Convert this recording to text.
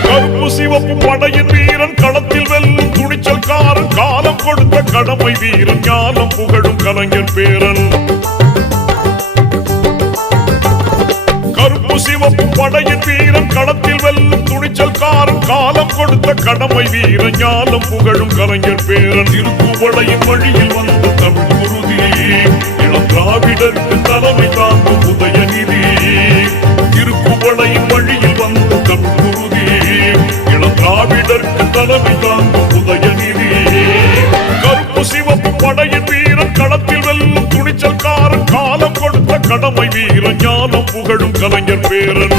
கருப்பு சிவப்பு படையின் வீரன் களத்தில் வெல்லும் துணிச்சல்காரன் காலம் கொடுத்த கடமை வீரன் ஞானம் புகழும் கலைஞர் பேரன் கருப்பு சிவப்பு படையின் வீரன் களத்தில் வெல்லும் துணிச்சல்காரன் காலம் கொடுத்த கடமை வீரன் ஞானம் புகழும் கலைஞர் பேரன் திருக்குவளையின் வழியில் வந்த தமிழ் குருதி இளம் திராவிடருக்கு தலைமை தாங்கும் உதயநிதி திருக்குவளையின் வழியில் வந்த தமிழ் குருதி இளம் திராவிடருக்கு தலைமை தாங்கும் உதயநிதி கருப்பு சிவப்பு படையின் வீரன் களத்தில் வெல்லும் துணிச்சல்காரன் காலம் கொடுத்த கடமை வீரன் ஞானம் புகழும் கலைஞர் பேரன்